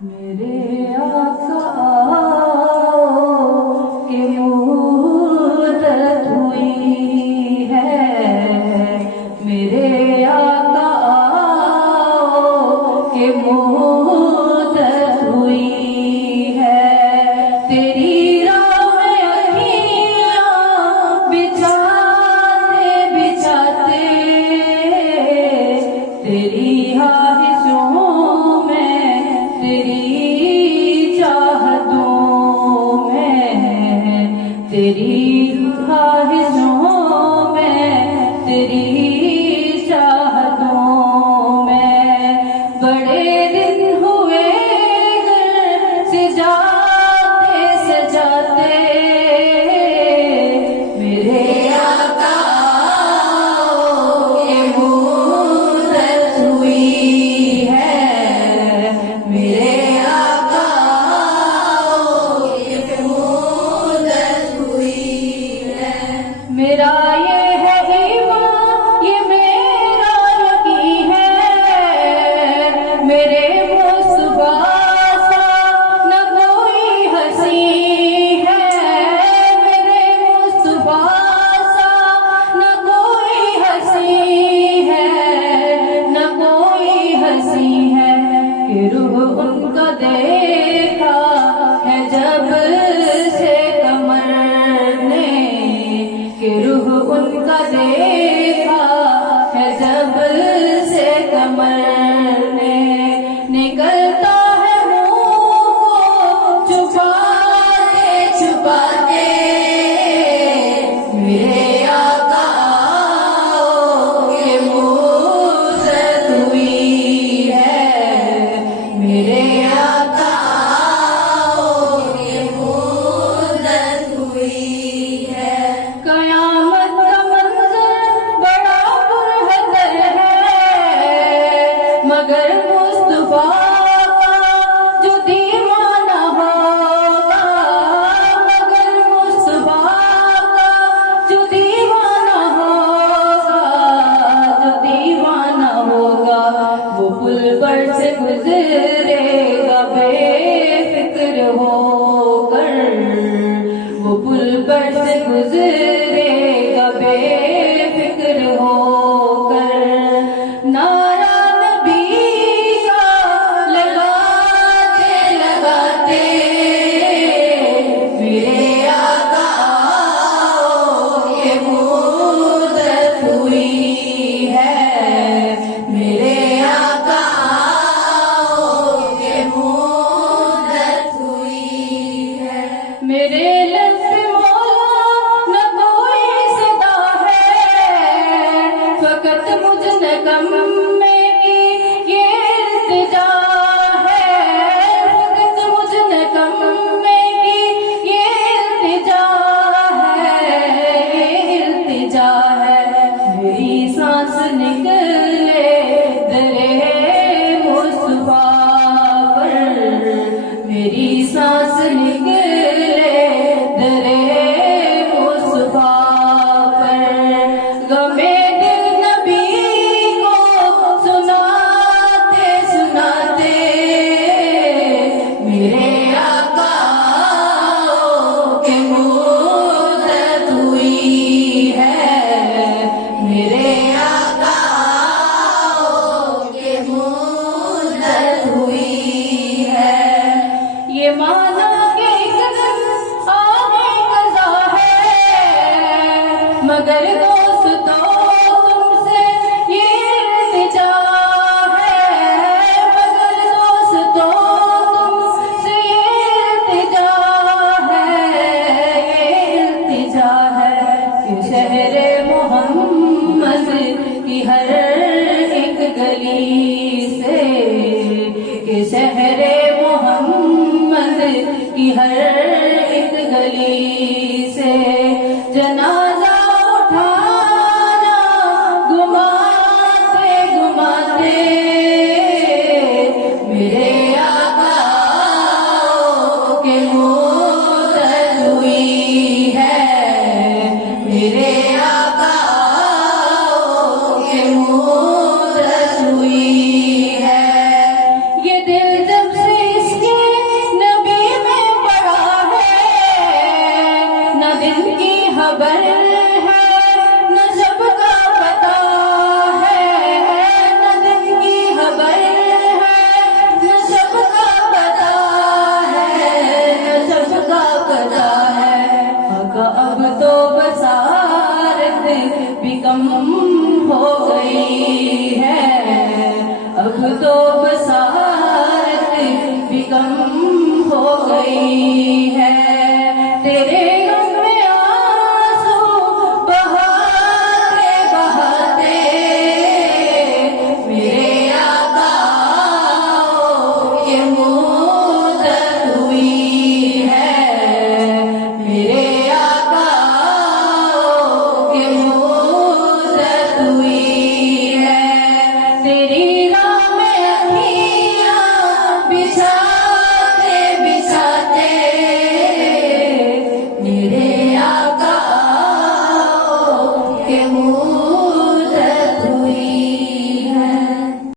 मेरे आका की मूरत हुई है, मेरे आका की मूरत हुई है। तेरी राह में अखियाँ बिछाते बिछाते, तेरी ख्वाहिशों में, तेरी चाहतों में, तेरी ख्वाहिशों में, तेरी चाहतों में। बड़े दिन हुए घर से जाते सजाते, मेरे आका की मूरत हुई है, मेरे आका की मूरत हुई है। मेरा ये है ईमान, ये मेरा यकीन है, मेरे मुस्तफा सा न कोई हंसी है, मेरे मुस्तफा सा न कोई हंसी है, न कोई हंसी है। कि रूह उनका देखा है जब से कमर ने, कि रूह उनका देखा है जब से कमर ने। निकलता है मुंह को छुपाते छुपाते, मेरे आका की मूरत हुई है, मेरे आका की मूरत हुई है। कयामत का मंजर बड़ा पुरहतर है, मगर मुस्तफा का जो दीवाना होगा, मगर मुस्तफा का जो दीवाना होगा, जो दीवाना होगा, वो पुल पर से गुजरेगा बेफिक्र होकर, वो पुल पर से गुजरेगा बेफिक्र होकर। नारा नबी का लगाते लगाते, मेरे आका की मूरत हुई है, मेरे आका की मूरत हुई है। मेरे लफ्ज़ मौला न कोई सदा है, फ़कत मुझ नगम में की ये इल्तिजा है, फ़कत मुझ नगम में की ये इल्तिजा है, ये इल्तिजा है। मेरी सांस निकले दरे मुस्तफा पर, मेरी सांस निकले दरे मुस्तफा पर। गमे दिल नबी को सुनाते सुनाते, मेरे आका की मूरत हुई है, मेरे आका की मूरत हुई है। ये माना कि कदम आगे कज़ा है, मगर दोस्तों तुमसे ये इल्तिजा है, मगर दोस्तों तुमसे ये इल्तिजा है, ये इल्तिजा है। कि शहरे मोहम्मद की हर एक गली से, कि शहरे मोहम्मद की हर एक गली से जनाजा उठाना घुमाते घुमाते, मेरे आका की मूरत हुई है, मेरे आका की मूरत हुई है। ये दिल जब रोई है तेरे गम में आंसू बहाते बहाते मेरे आका ये